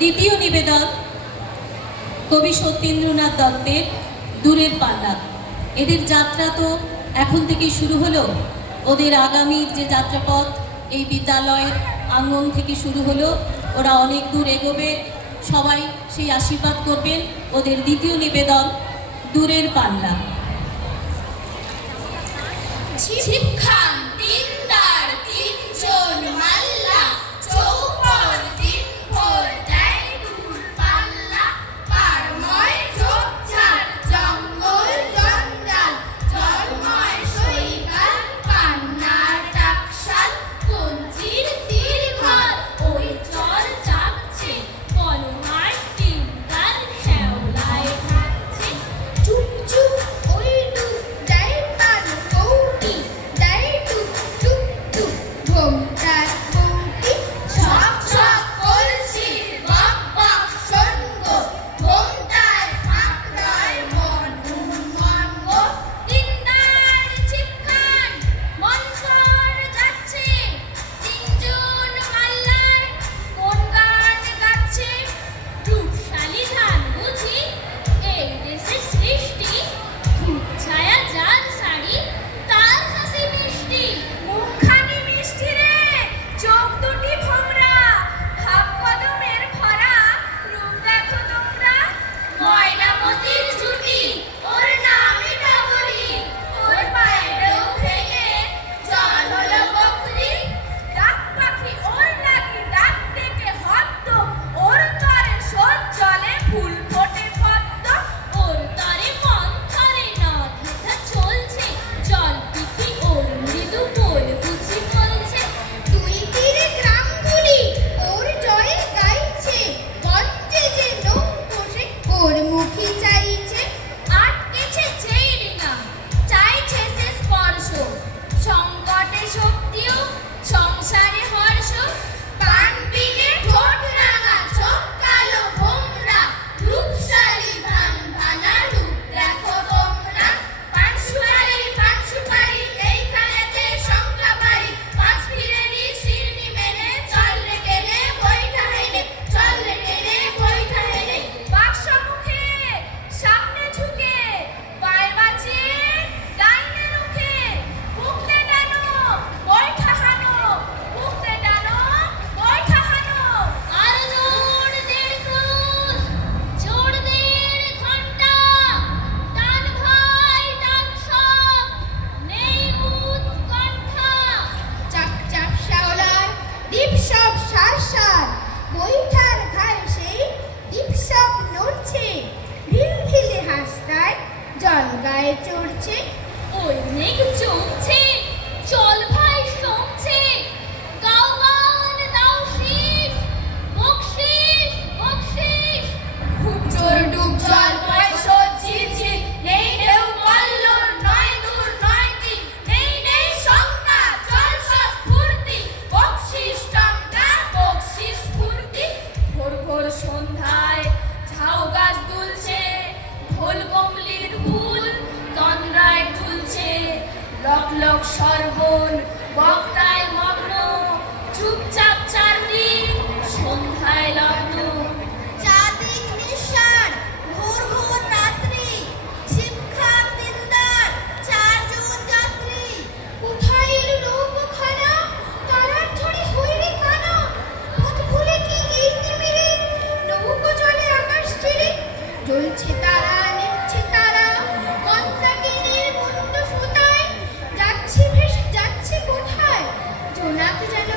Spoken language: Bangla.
দ্বিতীয় নিবেদন কবি সত্যেন্দ্রনাথ দত্তের দূরের পাল্লা। এদের যাত্রা তো এখন থেকেই শুরু হলো। ওদের আগামীর যে যাত্রাপথ এই বিদ্যালয়ের আঙ্গন থেকে শুরু হলো। ওরা অনেক দূর এগোবে, সবাই সেই আশীর্বাদ করবেন। ওদের দ্বিতীয় নিবেদন দূরের পাল্লা। ছিপখান তিনদার তিনজন মাল্লা চৌপর দিন ভোর দেয় দূর পাল্লা পারময় ঝোপঝাড় জঙ্গল জঞ্জাল জলময় সৈকাল পান্নার টাকশাল কঞ্চির তীর ঘর ওই চল চাপছে বনমার তিনদার শ্যাওলায় থাকছে চুপ চুপ ওই ডুব দেয় পান কৌটি দেয় টুক টুক টুক ঘোমটার কৌটি সব সব কলসির বক বক সঙ্গ ঘোমটায় ফাঁক রয় মন উন্মন্গ তিনদার ছিপখান মনসর যাচ্ছে তিনজন মাল্লার কোন গান গাচ্ছে রূপশালী ধান বুঝি এই দেশের সৃষ্টি ধূপ ছায়া যার শাড়ি তার হাসি মিষ্টি মুখখানি মিষ্টি রে চোখ দুটি ভোমরা ভাব কদমের ভরা রূপ দেখো তোমরা ময়নামতির জুটি ওর নামই ডাবরি ওর পায়েও ভেঙে জল হলো বকরি ডাক পাখি ওর লাগি ডাক ডেকে হদ্দ ওর তরে সোদ জলে ফুল ফোটে পদ্ম ওর তরে মন্থরে নদ হেথা চলছে জল পিঠি ওর মৃদু পোল বুঝি বলছে দুই তীরে গ্রামগুলি ওর জয়ে গাইছে গঞ্জে যে নৌকোষে ওর মুখী চাইছে আটকেছে যেই ডিঙা চাইছে সে স্পর্শ সংকটে শক্তিও সংসারে হর্ষ কান পিনে ঠোঁট রাঙা চোখ কালো ভোমরা রূপশালী ভান ভানা রূপ দেখো তোমরা পান সুপারি এইখানেতে সংখ্যা পারি পাঁচ ফিরেনি শিরনি মেনে চললে টেনে বইটা হেলে চললে টেনে বইটা হেলে বাক্স মুখে সামনে ঝুঁকে পায়ে বাঁচিয়ে ডাইনে রুখে বুকতে টানো বইটা হানো বুকতে টানো বইটা হানো আর জোর দেড় ক্রোশ জোর দেড় ঘন্টা টান ভাই টান সব নেই উৎকণ্ঠা চাপ চাপ শ্যাওলার দীপ সব সার সার বইটার ঘায়ে সেই দীপ সব নড়ছে ঢিল ঢিলে হাসতায় জল গায়ে চড়ছে ওই মেঘ জমছে চল ভাই সমছে গাও গান দাও শীষ বকশিস বকশিস খুব জোর ডুব জল পয় সজ্জিছি নেই ঢেউ পল্লব নয় দূর নয় দিন নেই শঙ্কা চল সব ফুর্তি বকশিস টঙ্কা বকশিস ফুর্তি ভোর ভোর সন্ধ্যায় ঝাউ গাছ দুলছে ঢোল কমলির ফুল তন্দ্রায় ঝুলছে লক লক সর্বণ বক্তায় মগ্ন চুপচাপ চারদিক সন্ধ্যায় লগ্ন চারদিক নিঃসার ঘোর ঘোর রাত্রি ছিপখান তিনদার চারজন যাত্রী কোথায় এলো নৌকোখানা তারার ঝড়ে হইরে কানা পথ ভুলে কি এই তিমিরে নৌকো চলে আকাশ ছেড়ে জ্বলছে তারা নিচ্ছে তারা মন্দাকিনীর মুন্ড সুতায় যাচ্ছে ভেসে যাচ্ছে কোথায় জোনাক যেন